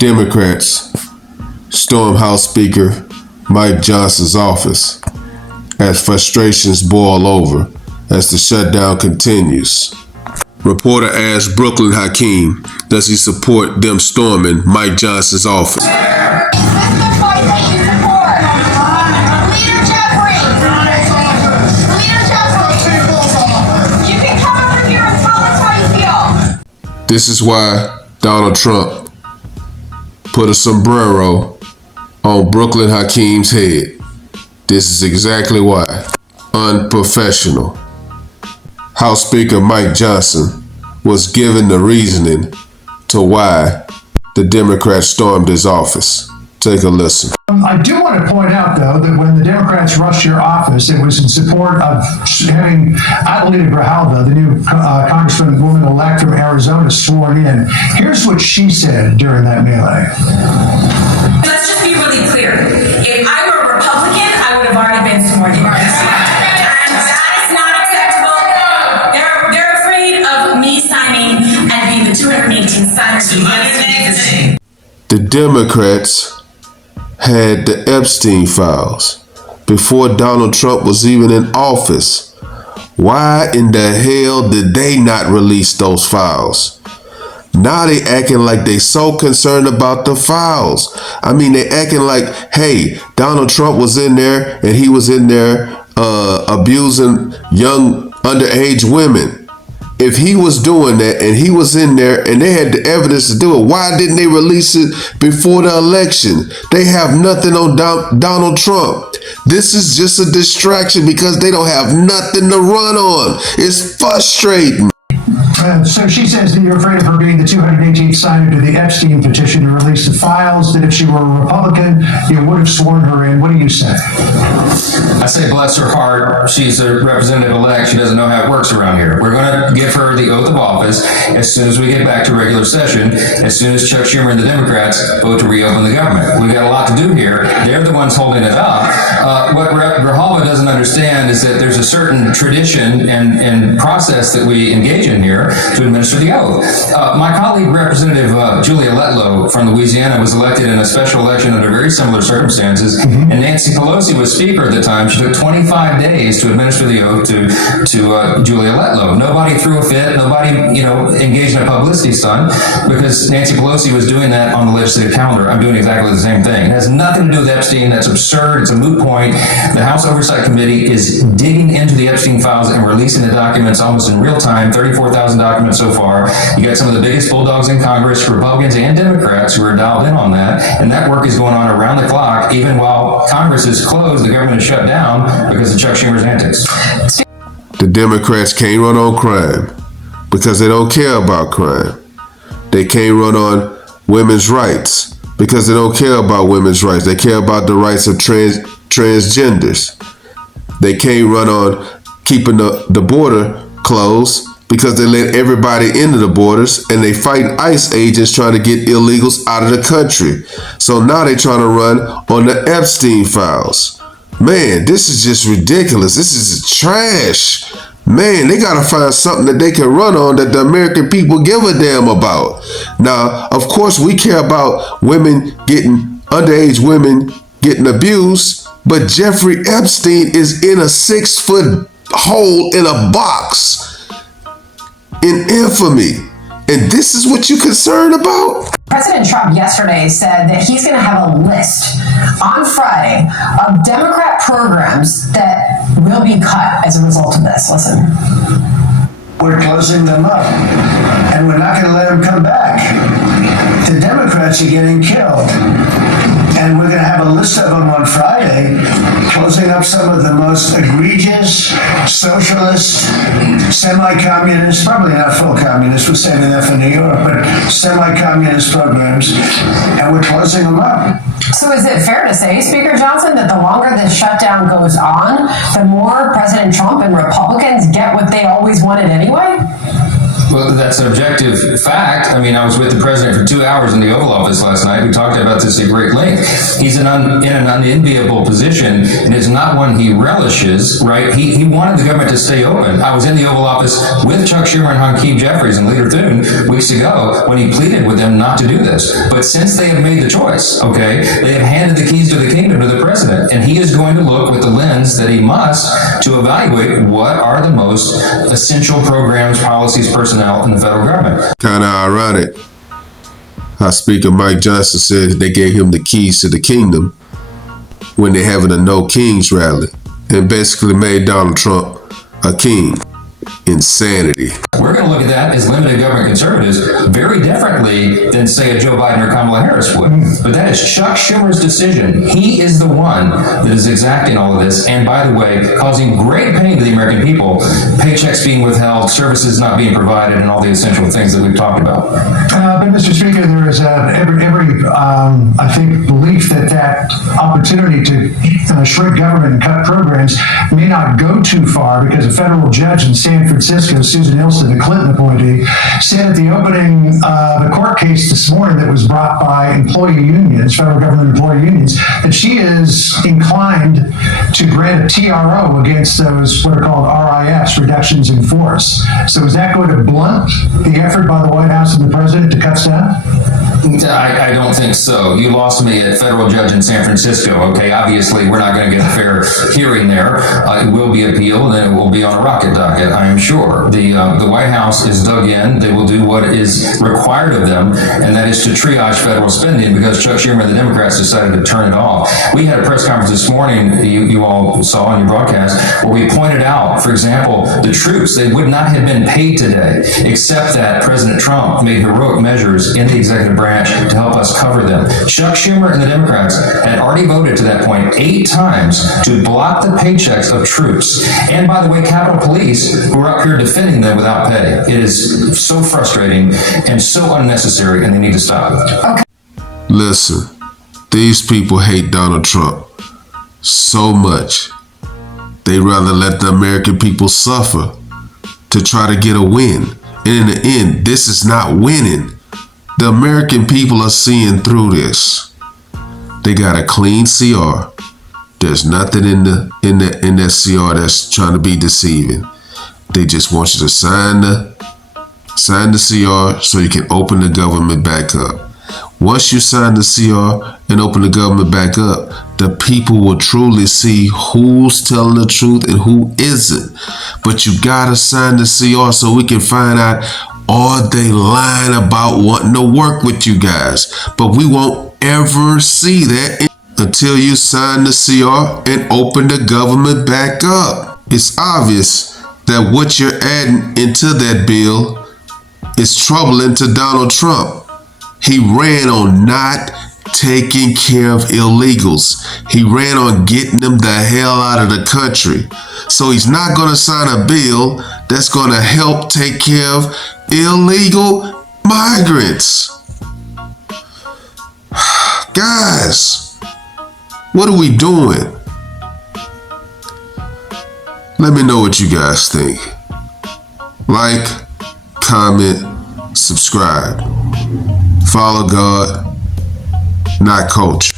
Democrats storm House Speaker Mike Johnson's office as frustrations boil over as the shutdown continues. Reporter asked Brooklyn Hakeem, does he support them storming Mike Johnson's office? This is why Donald Trump put a sombrero on Brooklyn Hakeem's head. This is exactly why. Unprofessional. House Speaker Mike Johnson was given the reasoning to why the Democrats stormed his office. Take a listen. I do want to point out, though, that when the Democrats rushed your office, it was in support of having Adelita Grijalva, the new congresswoman-elect from Arizona, sworn in. Here's what she said during that melee. Let's just be really clear. If I were a Republican, I would have already been sworn in. And that is not acceptable. They're afraid of me signing and being the 218 signers. The Democrats had the Epstein files before Donald Trump was even in office. Why in the hell did they not release those files? Now they acting like they so concerned about the files. I mean, they acting like, hey, Donald Trump was in there and he was in there abusing young underage women. If he was doing that and he was in there and they had the evidence to do it, why didn't they release it before the election? They have nothing on Donald Trump. This is just a distraction because they don't have nothing to run on. It's frustrating. So she says that you're afraid of her being the 218th signer to the Epstein petition to release the files, that if she were a Republican, you would have sworn her in. What do you say? I say bless her heart. She's a representative-elect. She doesn't know how it works around here. We're going to give her the oath of office as soon as we get back to regular session, as soon as Chuck Schumer and the Democrats vote to reopen the government. We've got a lot to do here. They're the ones holding it up. What Grijalva doesn't understand is that there's a certain tradition and process that we engage in here to administer the oath. My colleague, Representative Julia Letlow from Louisiana, was elected in a special election under very similar circumstances, and Nancy Pelosi was Speaker at the time. She took 25 days to administer the oath to Julia Letlow. Nobody threw a fit. Nobody, engaged in a publicity stunt because Nancy Pelosi was doing that on the legislative calendar. I'm doing exactly the same thing. It has nothing to do with Epstein. That's absurd. It's a moot point. The House Oversight Committee is digging into the Epstein files and releasing the documents almost in real time, 34,000 documents so far. You got some of the biggest bulldogs in Congress, Republicans and Democrats, who are dialed in on that, and that work is going on around the clock, even while Congress is closed, the government is shut down because of Chuck Schumer's antics. The Democrats can't run on crime because they don't care about crime. They can't run on women's rights because they don't care about women's rights. They care about the rights of transgenders. They can't run on keeping the border closed because they let everybody into the borders and they fight ICE agents trying to get illegals out of the country. So now they're trying to run on the Epstein files. Man, this is just ridiculous. This is trash. Man, they got to find something that they can run on that the American people give a damn about. Now, of course, we care about underage women getting abused, but Jeffrey Epstein is in a 6-foot hole in a box in infamy. And this is what you're concerned about? President Trump yesterday said that he's going to have a list on Friday of Democrat programs that will be cut as a result of this. Listen. We're closing them up, and we're not going to let them come back. The Democrats are getting killed. And we're going to have a list of them on Friday, closing up some of the most egregious, socialist, semi-communist, probably not full communist, we're saving that for New York, but semi-communist programs, and we're closing them up. So is it fair to say, Speaker Johnson, that the longer this shutdown goes on, the more President Trump and Republicans get what they always wanted anyway? Well, that's an objective fact. I mean, I was with the president for 2 hours in the Oval Office last night. We talked about this at great length. He's in an unenviable position, and it's not one he relishes, right? He wanted the government to stay open. I was in the Oval Office with Chuck Schumer and Hakeem Jeffries and Leader Thune weeks ago when he pleaded with them not to do this. But since they have made the choice, okay, they have handed the keys to the kingdom to the president, and he is going to look with the lens that he must to evaluate what are the most essential programs, policies, personnel in the federal government. Kind of ironic how Speaker Mike Johnson said they gave him the keys to the kingdom when they're having a No Kings rally and basically made Donald Trump a king. Insanity. We're going to look at that as limited government conservatives very differently than, say, a Joe Biden or Kamala Harris would. But that is Chuck Schumer's decision. He is the one that is exacting all of this, and by the way, causing great pain to the American people, paychecks being withheld, services not being provided, and all the essential things that we've talked about. But Mr. Speaker, there is every I think, belief that opportunity to shrink government and cut programs may not go too far, because a federal judge in San Francisco, Susan Ilston, the Clinton appointee, said at the opening the court case this morning that was brought by employee unions, federal government employee unions, that she is inclined to grant a TRO against those what are called RIFs, reductions in force. So is that going to blunt the effort by the White House and the president to cut staff? I don't think so. You lost me at federal judge in San Francisco. Okay, obviously we're not going to get a fair hearing there. It will be appealed, and it will be on a rocket docket, I am sure. The White House is dug in. They will do what is required of them, and that is to triage federal spending, because Chuck Schumer and the Democrats decided to turn it off. We had a press conference this morning, you all saw on your broadcast, where we pointed out, for example, the troops, they would not have been paid today, except that President Trump made heroic measures in the executive branch to help us cover them. Chuck Schumer and the Democrats had already voted to that point 8 times to block the paychecks of troops. And by the way, Capitol Police, who are up here defending them without pay. It is so frustrating and so unnecessary, and they need to stop it. Listen, these people hate Donald Trump so much. They rather let the American people suffer to try to get a win. And in the end, this is not winning. The American people are seeing through this. They got a clean CR. There's nothing in that CR that's trying to be deceiving. They just want you to sign the CR so you can open the government back up. Once you sign the CR and open the government back up, the people will truly see who's telling the truth and who isn't. But you gotta sign the CR so we can find out, are they lying about wanting to work with you guys? But we won't ever see that until you sign the CR and open the government back up. It's obvious that what you're adding into that bill is troubling to Donald Trump. He ran on not taking care of illegals. He ran on getting them the hell out of the country. So he's not going to sign a bill that's going to help take care of illegal migrants. Guys, what are we doing? Let me know what you guys think. Like, comment, subscribe. Follow God, not culture.